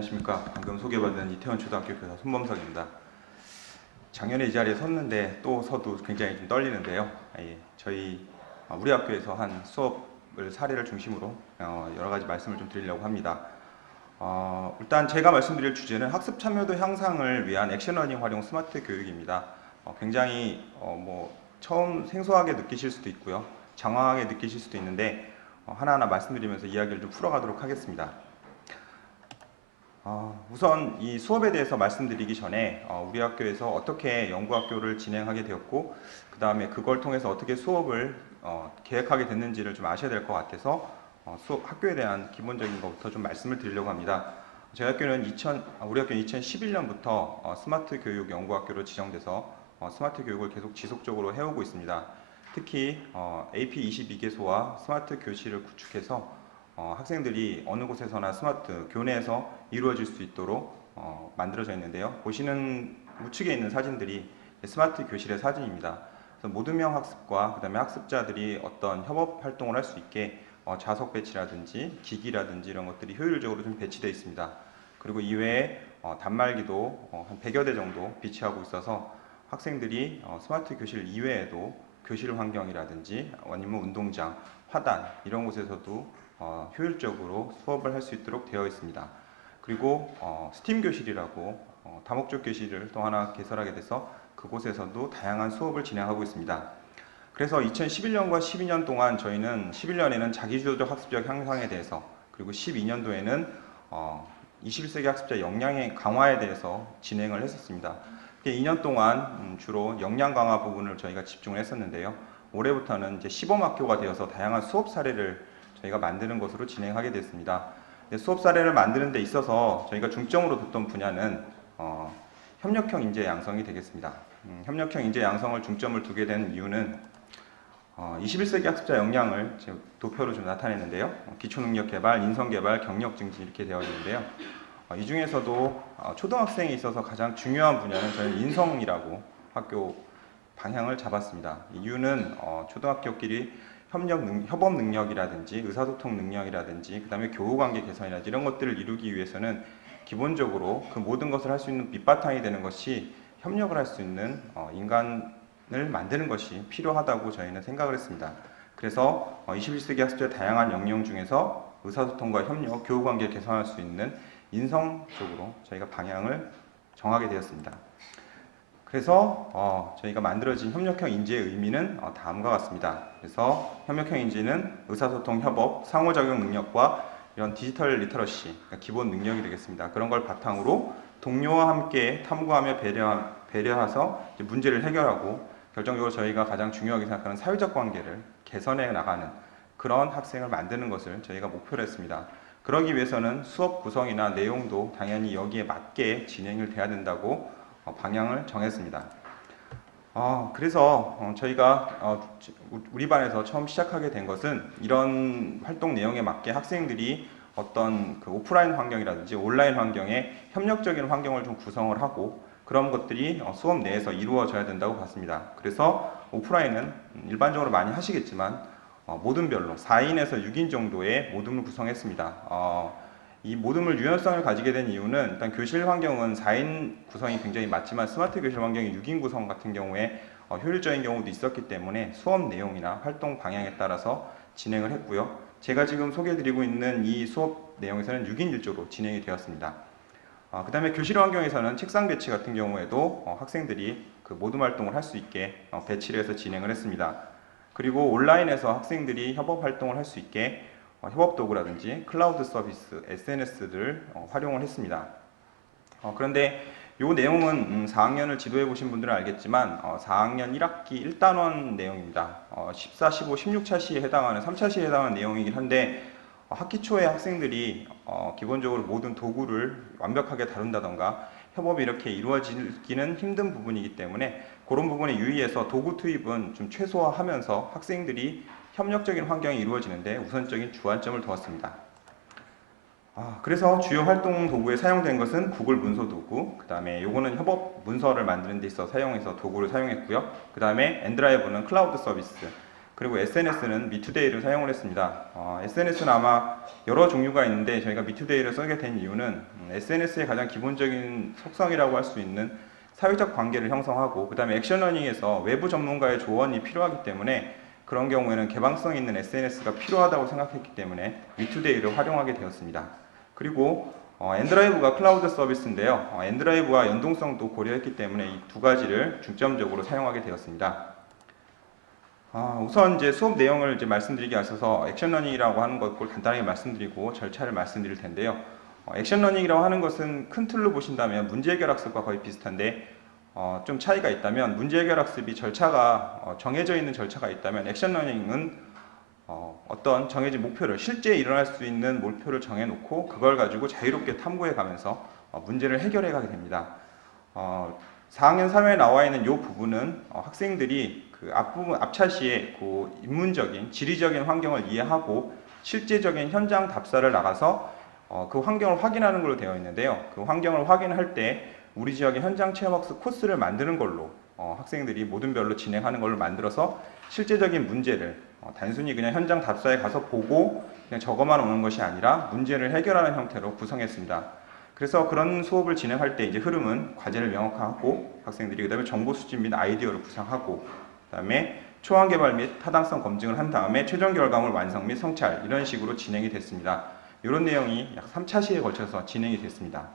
안녕하십니까. 방금 소개받은 이태원 초등학교 교사 손범석입니다. 작년에 이 자리에 섰는데 또 서도 굉장히 좀 떨리는데요. 저희 우리 학교에서 한 수업을 사례를 중심으로 여러 가지 말씀을 좀 드리려고 합니다. 일단 제가 말씀드릴 주제는 학습 참여도 향상을 위한 액션러닝 활용 스마트 교육입니다. 굉장히 처음 생소하게 느끼실 수도 있고요. 장황하게 느끼실 수도 있는데 하나하나 말씀드리면서 이야기를 좀 풀어가도록 하겠습니다. 우선 이 수업에 대해서 말씀드리기 전에 우리 학교에서 어떻게 연구학교를 진행하게 되었고 그 다음에 그걸 통해서 어떻게 수업을 계획하게 됐는지를 좀 아셔야 될 것 같아서 학교에 대한 기본적인 것부터 좀 말씀을 드리려고 합니다. 저희 학교는 우리 학교는 2011년부터 스마트 교육 연구학교로 지정돼서 스마트 교육을 계속 지속적으로 해오고 있습니다. 특히 AP22개소와 스마트 교실을 구축해서 학생들이 어느 곳에서나 스마트 교내에서 이루어질 수 있도록 만들어져 있는데요. 보시는 우측에 있는 사진들이 스마트 교실의 사진입니다. 그래서 모두명 학습과 그 다음에 학습자들이 어떤 협업 활동을 할 수 있게 좌석 배치라든지 기기라든지 이런 것들이 효율적으로 좀 배치되어 있습니다. 그리고 이외에 단말기도 한 100여 대 정도 비치하고 있어서 학생들이 스마트 교실 이외에도 교실 환경이라든지 아니면 운동장, 화단 이런 곳에서도 효율적으로 수업을 할 수 있도록 되어 있습니다. 그리고 스팀 교실이라고 다목적 교실을 또 하나 개설하게 돼서 그곳에서도 다양한 수업을 진행하고 있습니다. 그래서 2011년과 12년 동안 저희는 11년에는 자기주도적 학습적 향상에 대해서 그리고 12년도에는 21세기 학습자 역량의 강화에 대해서 진행을 했었습니다. 2년 동안 주로 역량 강화 부분을 저희가 집중을 했었는데요. 올해부터는 이제 시범학교가 되어서 다양한 수업 사례를 저희가 만드는 것으로 진행하게 됐습니다. 수업 사례를 만드는 데 있어서 저희가 중점으로 뒀던 분야는 협력형 인재 양성이 되겠습니다. 협력형 인재 양성을 중점을 두게 된 이유는 21세기 학습자 역량을 지금 도표로 좀 나타냈는데요. 기초능력 개발, 인성 개발, 경력 증진 이렇게 되어 있는데요. 이 중에서도 초등학생에 있어서 가장 중요한 분야는 저는 인성이라고 학교 방향을 잡았습니다. 이유는 초등학교끼리 협업 능력이라든지 의사소통 능력이라든지 그 다음에 교우관계 개선이라든지 이런 것들을 이루기 위해서는 기본적으로 그 모든 것을 할 수 있는 밑바탕이 되는 것이 협력을 할 수 있는 인간을 만드는 것이 필요하다고 저희는 생각을 했습니다. 그래서 21세기 학습자의 다양한 역량 중에서 의사소통과 협력, 교우관계를 개선할 수 있는 인성 쪽으로 저희가 방향을 정하게 되었습니다. 그래서 저희가 만들어진 협력형 인재의 의미는 다음과 같습니다. 그래서 협력형 인재는 의사소통, 협업, 상호작용 능력과 이런 디지털 리터러시, 그러니까 기본 능력이 되겠습니다. 그런 걸 바탕으로 동료와 함께 탐구하며 배려해서 문제를 해결하고 결정적으로 저희가 가장 중요하게 생각하는 사회적 관계를 개선해 나가는 그런 학생을 만드는 것을 저희가 목표로 했습니다. 그러기 위해서는 수업 구성이나 내용도 당연히 여기에 맞게 진행을 돼야 된다고 방향을 정했습니다. 그래서 저희가 우리 반에서 처음 시작하게 된 것은 이런 활동 내용에 맞게 학생들이 어떤 그 오프라인 환경이라든지 온라인 환경에 협력적인 환경을 좀 구성을 하고 그런 것들이 수업 내에서 이루어져야 된다고 봤습니다. 그래서 오프라인은 일반적으로 많이 하시겠지만 모둠별로 4인에서 6인 정도의 모둠을 구성했습니다. 이 모둠을 유연성을 가지게 된 이유는 일단 교실 환경은 4인 구성이 굉장히 맞지만 스마트 교실 환경이 6인 구성 같은 경우에 효율적인 경우도 있었기 때문에 수업 내용이나 활동 방향에 따라서 진행을 했고요. 제가 지금 소개해드리고 있는 이 수업 내용에서는 6인 1조로 진행이 되었습니다. 그 다음에 교실 환경에서는 책상 배치 같은 경우에도 학생들이 그 모둠 활동을 할 수 있게 배치를 해서 진행을 했습니다. 그리고 온라인에서 학생들이 협업 활동을 할 수 있게 협업 도구라든지 클라우드 서비스, SNS를 활용을 했습니다. 그런데 이 내용은 4학년을 지도해 보신 분들은 알겠지만 4학년 1학기 1단원 내용입니다. 14, 15, 16차 시에 해당하는 3차 시에 해당하는 내용이긴 한데 학기 초에 학생들이 기본적으로 모든 도구를 완벽하게 다룬다던가 협업이 이렇게 이루어지기는 힘든 부분이기 때문에 그런 부분에 유의해서 도구 투입은 좀 최소화하면서 학생들이 협력적인 환경이 이루어지는데 우선적인 주안점을 두었습니다. 그래서 주요 활동 도구에 사용된 것은 구글 문서 도구, 그 다음에 요거는 협업 문서를 만드는 데 있어 사용해서 도구를 사용했고요. 그 다음에 엔드라이브는 클라우드 서비스, 그리고 SNS는 미투데이를 사용을 했습니다. SNS는 아마 여러 종류가 있는데 저희가 미투데이를 쓰게 된 이유는 SNS의 가장 기본적인 속성이라고 할 수 있는 사회적 관계를 형성하고 그 다음에 액션러닝에서 외부 전문가의 조언이 필요하기 때문에 그런 경우에는 개방성 있는 SNS가 필요하다고 생각했기 때문에 미투데이를 활용하게 되었습니다. 그리고 엔드라이브가 클라우드 서비스인데요. 엔드라이브와 연동성도 고려했기 때문에 이 두 가지를 중점적으로 사용하게 되었습니다. 우선 이제 수업 내용을 이제 말씀드리기 앞서서 액션러닝이라고 하는 것을 간단하게 말씀드리고 절차를 말씀드릴 텐데요. 액션러닝이라고 하는 것은 큰 틀로 보신다면 문제해결학습과 거의 비슷한데 좀 차이가 있다면 문제해결학습이 절차가 정해져 있는 절차가 있다면 액션러닝은 어떤 정해진 목표를 실제 일어날 수 있는 목표를 정해놓고 그걸 가지고 자유롭게 탐구해 가면서 문제를 해결해 가게 됩니다. 4학년 3회에 나와 있는 이 부분은 학생들이 그 앞부분 앞차시에 그 인문적인 지리적인 환경을 이해하고 실제적인 현장 답사를 나가서 그 환경을 확인하는 걸로 되어 있는데요. 그 환경을 확인할 때 우리 지역의 현장 체험학습 코스를 만드는 걸로 학생들이 모든 별로 진행하는 걸로 만들어서 실제적인 문제를 단순히 그냥 현장 답사에 가서 보고 그냥 적어만 오는 것이 아니라 문제를 해결하는 형태로 구성했습니다. 그래서 그런 수업을 진행할 때 이제 흐름은 과제를 명확화하고 학생들이 그다음에 정보 수집 및 아이디어를 구상하고 그다음에 초안 개발 및 타당성 검증을 한 다음에 최종 결과물 완성 및 성찰 이런 식으로 진행이 됐습니다. 이런 내용이 약 3차 시에 걸쳐서 진행이 됐습니다.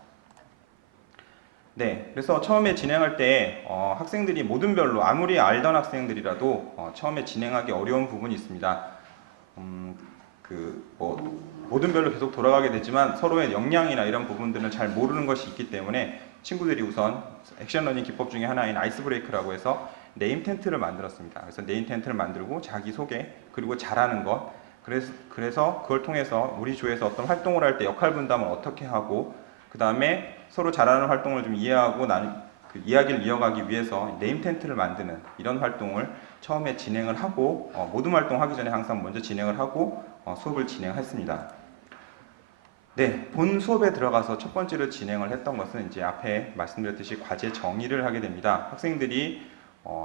네, 그래서 처음에 진행할 때 학생들이 모든 별로 아무리 알던 학생들이라도 처음에 진행하기 어려운 부분이 있습니다. 모든 별로 계속 돌아가게 되지만 서로의 역량이나 이런 부분들은 잘 모르는 것이 있기 때문에 친구들이 우선 액션러닝 기법 중에 하나인 아이스 브레이크라고 해서 네임 텐트를 만들었습니다. 그래서 네임 텐트를 만들고 자기소개 그리고 잘하는 것 그래서 그걸 통해서 우리 조에서 어떤 활동을 할 때 역할 분담을 어떻게 하고 그 다음에 서로 잘하는 활동을 좀 이해하고 그 이야기를 이어가기 위해서 네임 텐트를 만드는 이런 활동을 처음에 진행을 하고 모든 활동하기 전에 항상 먼저 진행을 하고 수업을 진행했습니다. 네, 본 수업에 들어가서 첫 번째로 진행을 했던 것은 이제 앞에 말씀드렸듯이 과제 정의를 하게 됩니다. 학생들이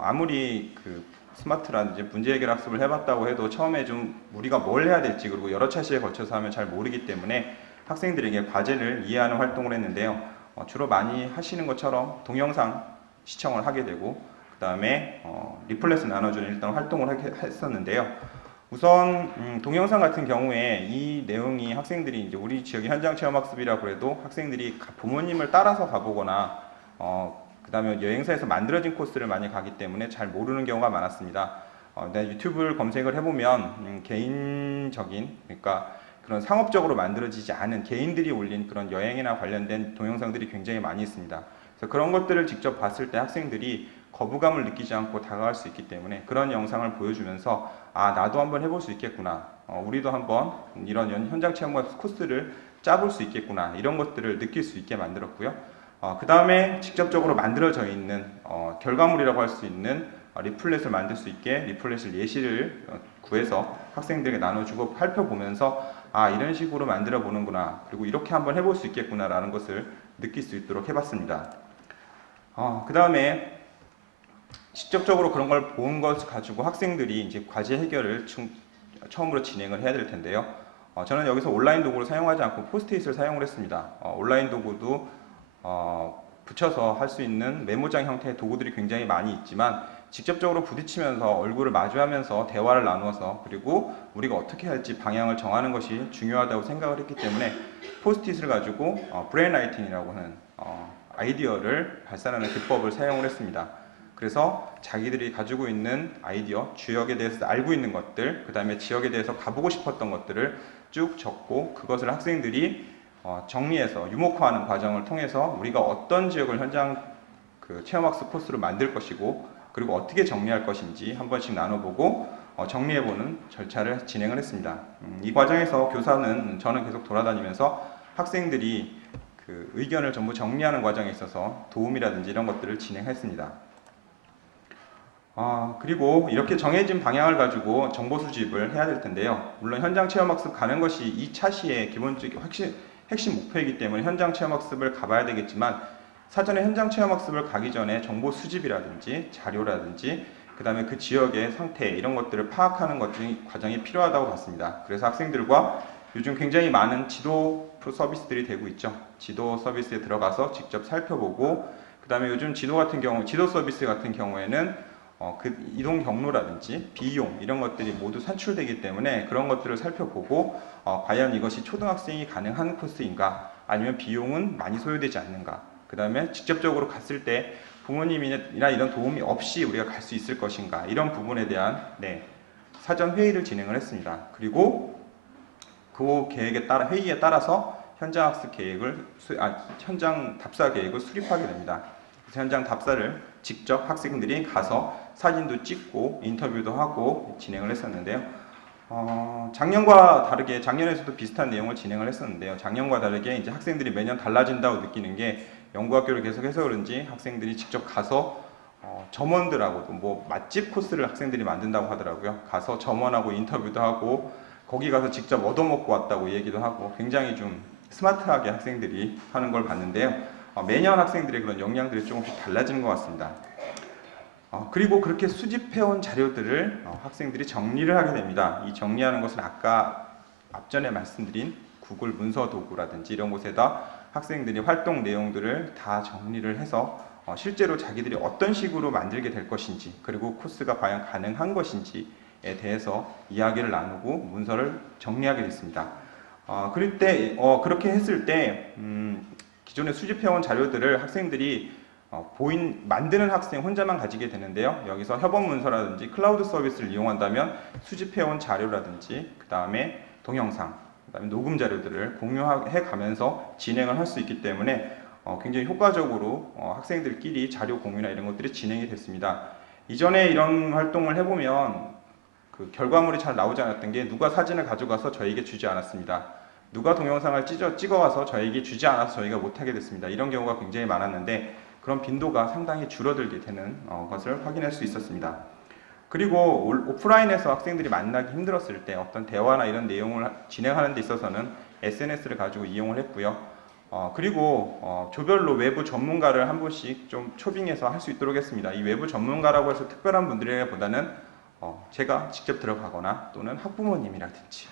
아무리 그 스마트라든지 문제 해결 학습을 해봤다고 해도 처음에 좀 우리가 뭘 해야 될지 그리고 여러 차시에 걸쳐서 하면 잘 모르기 때문에 학생들에게 과제를 이해하는 활동을 했는데요. 주로 많이 하시는 것처럼 동영상 시청을 하게 되고 그 다음에 리플렛을 나눠주는 일단 활동을 했었는데요. 우선 동영상 같은 경우에 이 내용이 학생들이 이제 우리 지역의 현장 체험 학습이라고 해도 학생들이 부모님을 따라서 가보거나 그 다음에 여행사에서 만들어진 코스를 많이 가기 때문에 잘 모르는 경우가 많았습니다. 유튜브를 검색을 해보면 개인적인 그러니까 그런 상업적으로 만들어지지 않은 개인들이 올린 그런 여행이나 관련된 동영상들이 굉장히 많이 있습니다. 그래서 그런 것들을 직접 봤을 때 학생들이 거부감을 느끼지 않고 다가갈 수 있기 때문에 그런 영상을 보여주면서 나도 한번 해볼 수 있겠구나 우리도 한번 이런 현장 체험과 코스를 짜볼 수 있겠구나 이런 것들을 느낄 수 있게 만들었고요. 그 다음에 직접적으로 만들어져 있는 결과물이라고 할 수 있는 리플렛을 만들 수 있게 리플렛을 예시를 구해서 학생들에게 나눠주고 살펴보면서 이런 식으로 만들어 보는구나 그리고 이렇게 한번 해볼 수 있겠구나 라는 것을 느낄 수 있도록 해봤습니다. 그 다음에 직접적으로 그런 걸 본 것 가지고 학생들이 이제 과제 해결을 처음으로 진행을 해야 될 텐데요. 저는 여기서 온라인 도구를 사용하지 않고 포스트잇을 사용을 했습니다. 온라인 도구도 붙여서 할 수 있는 메모장 형태의 도구들이 굉장히 많이 있지만 직접적으로 부딪히면서 얼굴을 마주하면서 대화를 나누어서 그리고 우리가 어떻게 할지 방향을 정하는 것이 중요하다고 생각을 했기 때문에 포스트잇을 가지고 브레인라이팅이라고 하는 아이디어를 발산하는 기법을 사용을 했습니다. 그래서 자기들이 가지고 있는 아이디어, 지역에 대해서 알고 있는 것들, 그 다음에 지역에 대해서 가보고 싶었던 것들을 쭉 적고 그것을 학생들이 정리해서 유목화하는 과정을 통해서 우리가 어떤 지역을 현장 체험학습 코스로 만들 것이고 그리고 어떻게 정리할 것인지 한 번씩 나눠보고 정리해보는 절차를 진행을 했습니다. 이 과정에서 교사는 저는 계속 돌아다니면서 학생들이 그 의견을 전부 정리하는 과정에 있어서 도움이라든지 이런 것들을 진행했습니다. 그리고 이렇게 정해진 방향을 가지고 정보 수집을 해야 될 텐데요. 물론 현장 체험학습 가는 것이 2차 시의 기본적인 핵심 목표이기 때문에 현장 체험학습을 가봐야 되겠지만 사전에 현장 체험학습을 가기 전에 정보 수집이라든지 자료라든지 그 다음에 그 지역의 상태 이런 것들을 파악하는 과정이 필요하다고 봤습니다. 그래서 학생들과 요즘 굉장히 많은 지도 서비스들이 되고 있죠. 지도 서비스에 들어가서 직접 살펴보고 그 다음에 요즘 지도 서비스 같은 경우에는 그 이동 경로라든지 비용 이런 것들이 모두 산출되기 때문에 그런 것들을 살펴보고 과연 이것이 초등학생이 가능한 코스인가 아니면 비용은 많이 소요되지 않는가 그 다음에 직접적으로 갔을 때 부모님이나 이런 도움이 없이 우리가 갈 수 있을 것인가 이런 부분에 대한 사전 회의를 진행을 했습니다. 그리고 그 회의에 따라서 현장 답사 계획을 수립하게 됩니다. 그래서 현장 답사를 직접 학생들이 가서 사진도 찍고 인터뷰도 하고 진행을 했었는데요. 작년과 다르게 작년에서도 비슷한 내용을 진행을 했었는데요. 작년과 다르게 이제 학생들이 매년 달라진다고 느끼는 게 연구학교를 계속해서 그런지 학생들이 직접 가서 점원들하고도 뭐 맛집 코스를 학생들이 만든다고 하더라고요. 가서 점원하고 인터뷰도 하고 거기 가서 직접 얻어먹고 왔다고 얘기도 하고 굉장히 좀 스마트하게 학생들이 하는 걸 봤는데요. 매년 학생들의 그런 역량들이 조금씩 달라지는 것 같습니다. 그리고 그렇게 수집해온 자료들을 학생들이 정리를 하게 됩니다. 이 정리하는 것은 아까 앞전에 말씀드린 구글 문서 도구라든지 이런 곳에다 학생들이 활동 내용들을 다 정리를 해서 실제로 자기들이 어떤 식으로 만들게 될 것인지 그리고 코스가 과연 가능한 것인지에 대해서 이야기를 나누고 문서를 정리하게 됐습니다. 그렇게 했을 때 기존에 수집해온 자료들을 학생들이 만드는 학생 혼자만 가지게 되는데요. 여기서 협업 문서라든지 클라우드 서비스를 이용한다면 수집해온 자료라든지 그 다음에 동영상, 그 다음에 녹음 자료들을 공유해 가면서 진행을 할 수 있기 때문에 굉장히 효과적으로 학생들끼리 자료 공유나 이런 것들이 진행이 됐습니다. 이전에 이런 활동을 해보면 그 결과물이 잘 나오지 않았던 게 누가 사진을 가져가서 저에게 주지 않았습니다. 누가 동영상을 찍어와서 저에게 주지 않아서 저희가 못하게 됐습니다. 이런 경우가 굉장히 많았는데 그런 빈도가 상당히 줄어들게 되는 것을 확인할 수 있었습니다. 그리고 오프라인에서 학생들이 만나기 힘들었을 때 어떤 대화나 이런 내용을 진행하는 데 있어서는 SNS를 가지고 이용을 했고요. 그리고 조별로 외부 전문가를 한 분씩 좀 초빙해서 할 수 있도록 했습니다. 이 외부 전문가라고 해서 특별한 분들이라기보다는 제가 직접 들어가거나 또는 학부모님이라든지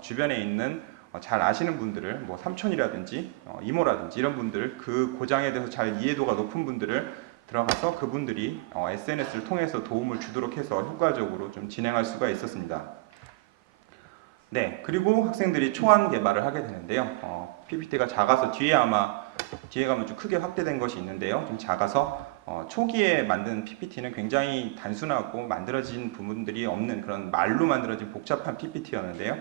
주변에 있는 잘 아시는 분들을 뭐 삼촌이라든지 이모라든지 이런 분들 그 고장에 대해서 잘 이해도가 높은 분들을 들어가서 그분들이 SNS를 통해서 도움을 주도록 해서 효과적으로 좀 진행할 수가 있었습니다. 네, 그리고 학생들이 초안 개발을 하게 되는데요. PPT가 작아서 뒤에 가면 좀 크게 확대된 것이 있는데요. 좀 작아서 초기에 만든 PPT는 굉장히 단순하고 만들어진 부분들이 없는 그런 말로 만들어진 복잡한 PPT였는데요.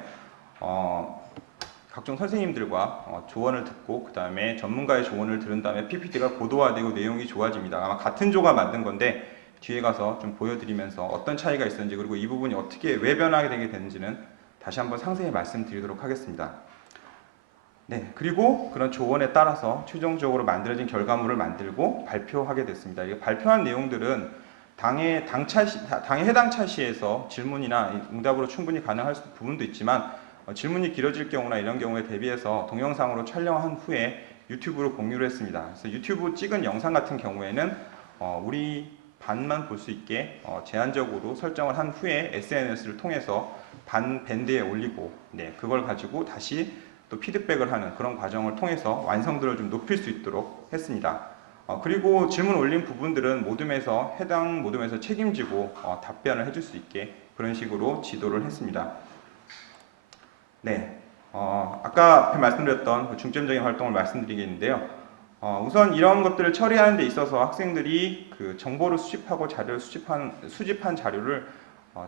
각종 선생님들과 조언을 듣고 그 다음에 전문가의 조언을 들은 다음에 PPT가 고도화되고 내용이 좋아집니다. 아마 같은 조가 만든 건데 뒤에 가서 좀 보여드리면서 어떤 차이가 있었는지 그리고 이 부분이 왜 변하게 되게 되는지는 다시 한번 상세히 말씀드리도록 하겠습니다. 네, 그리고 그런 조언에 따라서 최종적으로 만들어진 결과물을 만들고 발표하게 됐습니다. 이 발표한 내용들은 당의 해당 차시에서 질문이나 응답으로 충분히 가능할 부분도 있지만 질문이 길어질 경우나 이런 경우에 대비해서 동영상으로 촬영한 후에 유튜브로 공유를 했습니다. 그래서 유튜브 찍은 영상 같은 경우에는 우리 반만 볼 수 있게 제한적으로 설정을 한 후에 SNS를 통해서 반 밴드에 올리고 그걸 가지고 다시 또 피드백을 하는 그런 과정을 통해서 완성도를 좀 높일 수 있도록 했습니다. 그리고 질문 올린 부분들은 해당 모둠에서 책임지고 답변을 해줄 수 있게 그런 식으로 지도를 했습니다. 네, 아까 앞에 말씀드렸던 그 중점적인 활동을 말씀드리겠는데요. 우선 이런 것들을 처리하는 데 있어서 학생들이 그 정보를 수집하고 수집한 자료를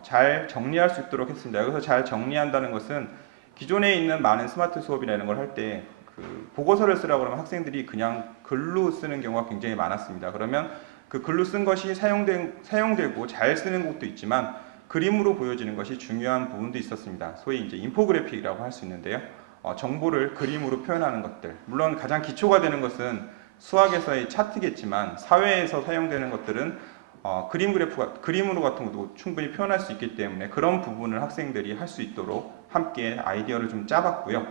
잘 정리할 수 있도록 했습니다. 여기서 잘 정리한다는 것은 기존에 있는 많은 스마트 수업이나 이런 걸 할 때 그 보고서를 쓰라고 그러면 학생들이 그냥 글로 쓰는 경우가 굉장히 많았습니다. 그러면 그 글로 쓴 것이 사용되고 잘 쓰는 것도 있지만 그림으로 보여지는 것이 중요한 부분도 있었습니다. 소위 이제 인포그래픽이라고 할 수 있는데요. 정보를 그림으로 표현하는 것들. 물론 가장 기초가 되는 것은 수학에서의 차트겠지만 사회에서 사용되는 것들은 그림으로 같은 것도 충분히 표현할 수 있기 때문에 그런 부분을 학생들이 할 수 있도록 함께 아이디어를 좀 짜봤고요.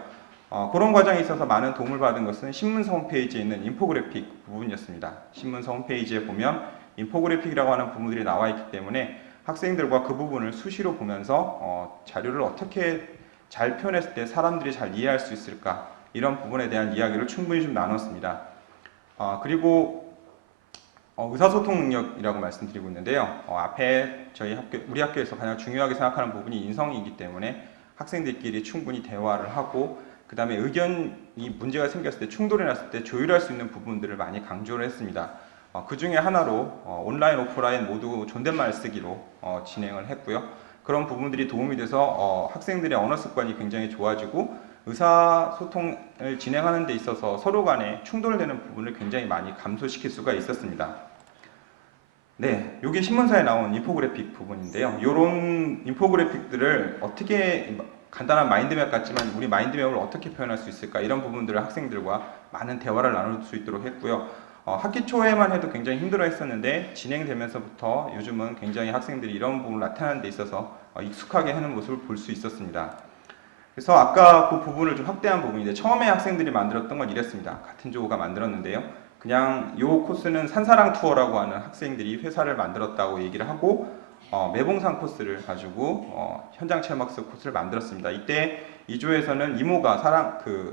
그런 과정에 있어서 많은 도움을 받은 것은 신문서 홈페이지에 있는 인포그래픽 부분이었습니다. 신문서 홈페이지에 보면 인포그래픽이라고 하는 부분들이 나와 있기 때문에 학생들과 그 부분을 수시로 보면서 자료를 어떻게 잘 표현했을 때 사람들이 잘 이해할 수 있을까, 이런 부분에 대한 이야기를 충분히 좀 나눴습니다. 그리고 의사소통 능력이라고 말씀드리고 있는데요. 앞에 우리 학교에서 가장 중요하게 생각하는 부분이 인성이기 때문에 학생들끼리 충분히 대화를 하고, 그 다음에 의견이 문제가 생겼을 때, 충돌이 났을 때 조율할 수 있는 부분들을 많이 강조를 했습니다. 그 중에 하나로 온라인, 오프라인 모두 존댓말 쓰기로 진행을 했고요. 그런 부분들이 도움이 돼서 학생들의 언어 습관이 굉장히 좋아지고, 의사소통을 진행하는 데 있어서 서로 간에 충돌되는 부분을 굉장히 많이 감소시킬 수가 있었습니다. 네, 이게 신문사에 나온 인포그래픽 부분인데요. 이런 인포그래픽들을 어떻게, 간단한 마인드맵 같지만 우리 마인드맵을 어떻게 표현할 수 있을까, 이런 부분들을 학생들과 많은 대화를 나눌 수 있도록 했고요. 학기 초에만 해도 굉장히 힘들어 했었는데 진행되면서부터 요즘은 굉장히 학생들이 이런 부분을 나타내는 데 있어서 익숙하게 하는 모습을 볼 수 있었습니다. 그래서 아까 그 부분을 좀 확대한 부분인데, 처음에 학생들이 만들었던 건 이랬습니다. 같은 조가 만들었는데요. 그냥 이 코스는 산사랑 투어라고 하는 학생들이 회사를 만들었다고 얘기를 하고 매봉산 코스를 가지고 현장 체험학습 코스를 만들었습니다. 이때 이 조에서는 이모가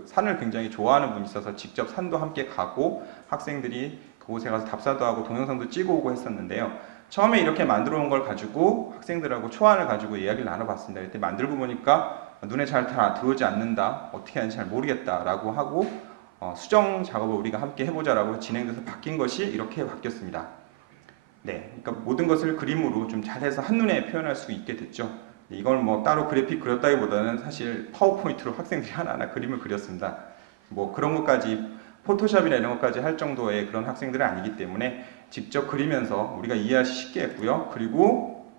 산을 굉장히 좋아하는 분이 있어서 직접 산도 함께 가고 학생들이 그곳에 가서 답사도 하고 동영상도 찍어 오고 했었는데요. 처음에 이렇게 만들어 온 걸 가지고 학생들하고 초안을 가지고 이야기를 나눠봤습니다. 이때 만들고 보니까 눈에 잘 들어오지 않는다, 어떻게 하는지 잘 모르겠다라고 하고 수정 작업을 우리가 함께 해보자라고 진행돼서 바뀐 것이 이렇게 바뀌었습니다. 네, 그러니까 모든 것을 그림으로 좀 잘해서 한눈에 표현할 수 있게 됐죠. 이걸 뭐 따로 그래픽 그렸다기보다는 사실 파워포인트로 학생들이 하나하나 그림을 그렸습니다. 뭐 그런 것까지 포토샵이나 이런 것까지 할 정도의 그런 학생들은 아니기 때문에 직접 그리면서 우리가 이해하기 쉽게 했고요. 그리고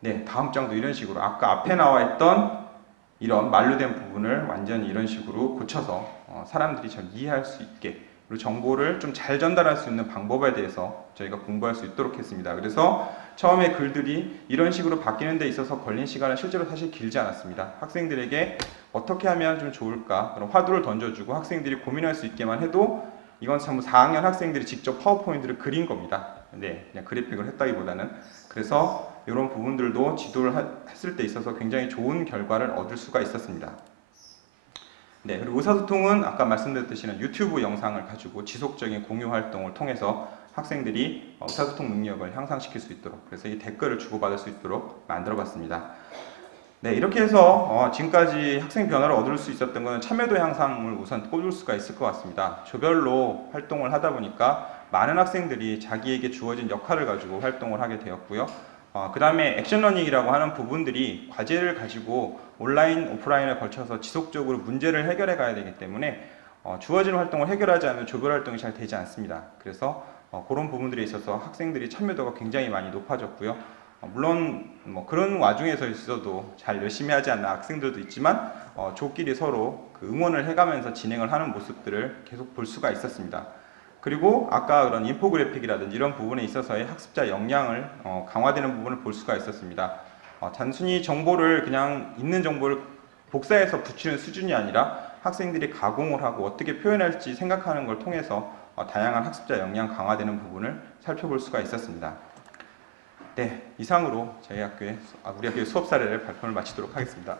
네, 다음 장도 이런 식으로 아까 앞에 나와 있던 이런 말로 된 부분을 완전히 이런 식으로 고쳐서 사람들이 잘 이해할 수 있게, 그리고 정보를 좀 잘 전달할 수 있는 방법에 대해서 저희가 공부할 수 있도록 했습니다. 그래서 처음에 글들이 이런 식으로 바뀌는 데 있어서 걸린 시간은 실제로 사실 길지 않았습니다. 학생들에게 어떻게 하면 좀 좋을까, 그런 화두를 던져주고 학생들이 고민할 수 있게만 해도, 이건 전부 4학년 학생들이 직접 파워포인트를 그린 겁니다. 네, 그냥 그래픽을 했다기보다는. 그래서 이런 부분들도 지도를 했을 때 있어서 굉장히 좋은 결과를 얻을 수가 있었습니다. 네, 그리고 의사소통은 아까 말씀드렸듯이 유튜브 영상을 가지고 지속적인 공유 활동을 통해서 학생들이 의사소통 능력을 향상시킬 수 있도록, 그래서 이 댓글을 주고받을 수 있도록 만들어봤습니다. 네, 이렇게 해서 지금까지 학생 변화를 얻을 수 있었던 것은 참여도 향상을 우선 꼽을 수가 있을 것 같습니다. 조별로 활동을 하다 보니까 많은 학생들이 자기에게 주어진 역할을 가지고 활동을 하게 되었고요. 그 다음에 액션러닝이라고 하는 부분들이 과제를 가지고 온라인, 오프라인에 걸쳐서 지속적으로 문제를 해결해 가야 되기 때문에 주어진 활동을 해결하지 않으면 조별 활동이 잘 되지 않습니다. 그래서 그런 부분들에 있어서 학생들이 참여도가 굉장히 많이 높아졌고요. 물론 뭐 그런 와중에서 있어도 잘 열심히 하지 않는 학생들도 있지만 조끼리 서로 그 응원을 해가면서 진행을 하는 모습들을 계속 볼 수가 있었습니다. 그리고 아까 그런 인포그래픽이라든지 이런 부분에 있어서의 학습자 역량을 강화되는 부분을 볼 수가 있었습니다. 단순히 정보를 그냥 있는 정보를 복사해서 붙이는 수준이 아니라 학생들이 가공을 하고 어떻게 표현할지 생각하는 걸 통해서 다양한 학습자 역량 강화되는 부분을 살펴볼 수가 있었습니다. 네, 이상으로 우리 학교의 수업 사례를 발표를 마치도록 하겠습니다.